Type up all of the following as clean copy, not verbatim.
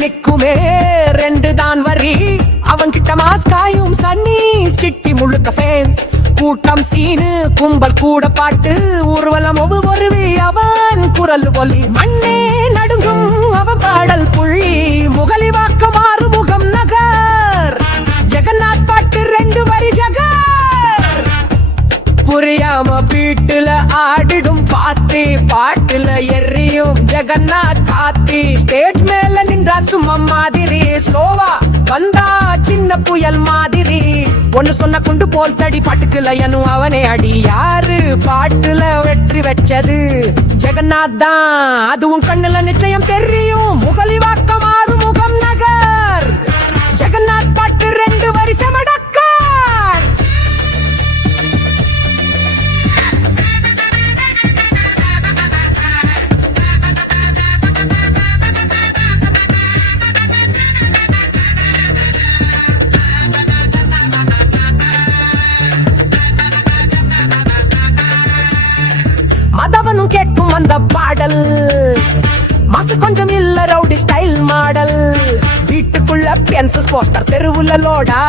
நிக்குமே ரெண்டு தான் வரி அவன் கிட்ட மாஸ்காயும் சன்னி சிட்டி முழுக்க ஃபேன்ஸ் கூட்டம் சீனு கும்பல் கூட பாட்டு ஊர்வலம் ஒவ்வொரு அவன் குரல் ஒலி மண்ணே நடுங்கும் அவன் பாடல் புள்ளி முகலி வாக்க மாறு முகம் நகர் ஜெகநாத் பாட்டு ரெண்டு வரி ஜகர் புரியாம வீட்டுல ஆடிடும் பாத்தி பாட்டுல எரியும் ஜெகநாத் காத்தி ஸ்டேட் மேல நின்றா சும்மா மாதிரி ஸ்லோவா வந்தா சின்ன புயல் மாதிரி ஒன்னு சொன்ன குண்டு போல் தடி பாட்டுக்குலையனு அவனே அடி யாரு பாட்டுல வெற்றி வச்சது ஜெகநாத் தான் அதுவும் கண்ணுல நிச்சயம் தெரியும் முகலி வாக்க மாறு முகம் நகர் ஜெகநாத் பாட்டு ரெண்டு வரி செமடக்கர் மதவனும் கேட்கும் அந்த பாடல் மாசு கொஞ்சம் இல்ல ரவுடி ஸ்டைல் மாடல் வீட்டுக்குள்ள பென்சஸ் போஸ்டர் தெருவுல லோடா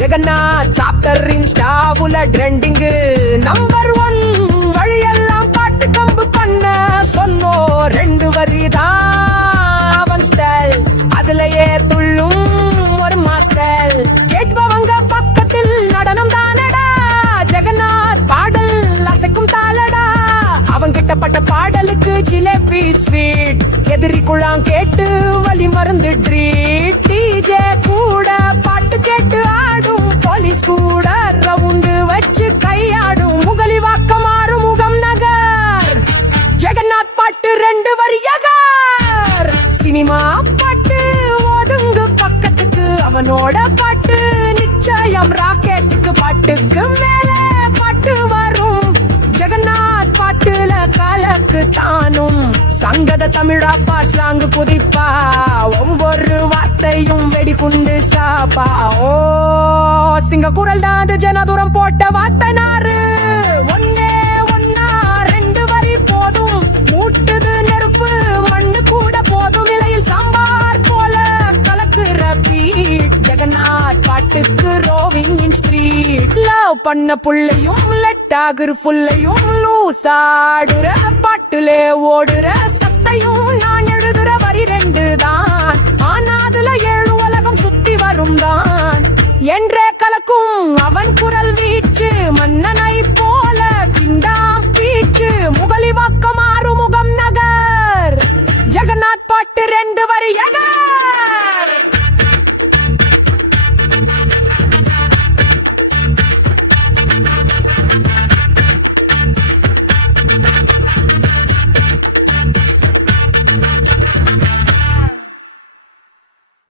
ஜெகநாத் சாப்டர் இன்ஸ்டாவுல ட்ரெண்டிங் நம்பர் 1 வழியெல்லாம் பாட்டு கம்பு பண்ண சொன்னோ ரெண்டு வரிதான் அவன் ஸ்டைல் அதுலயே துள்ளும் ஒரு மாஸ்டர் கேட்பவங்க பக்கத்தில் நடனம் தானடா ஜெகநாத் பாடல் அசைக்கும் தாளடா அவன் கிட்டப்பட்ட பாடலுக்கு ஜிலேபி ஸ்வீட் எதிரி குழாம் கேட்டு வலி மருந்து ட்ரீட் டிஜே கூட பாட்டு கேட்டு ஆடும் போலீஸ் கூட ரவுண்டு வச்சு கையாடும் முகலி வாக்க மாறு முகம் நகர் ஜெகநாத் பாட்டு ரெண்டு வரி யகர் சினிமா பாட்டு ஒதுங்கு பக்கத்துக்கு அவனோட பாட்டு நிச்சயம் ராக்கெட்டுக்கு பாட்டுக்கு மேலே பாட்டு வரும் ஜெகநாத் பாட்டுல கலக்கு தானும் சங்கத தமிழா பாஸ்லாங்கு குதிப்பா ஒவ்வொரு வார்த்தையும் வெடிகுண்டு சாப்பா ஓ சிங்க குரல் தான் அது ஜனதூரம் போட்ட வார்த்தை நாறு ஒன்னே ஒன்னா ரெண்டு வரி போதும் மூட்டுது நெருப்பு மண்ணு கூட போதும் இலையில் சாம்பார் போல கலக்குற பீட் ஜெகநாத் பாட்டுக்கு ரோவிங் இன் ஸ்ட்ரீட் லவ் பண்ண புள்ளையும் லெட் ஆகுற புள்ளையும் லூஸ் ஆடுற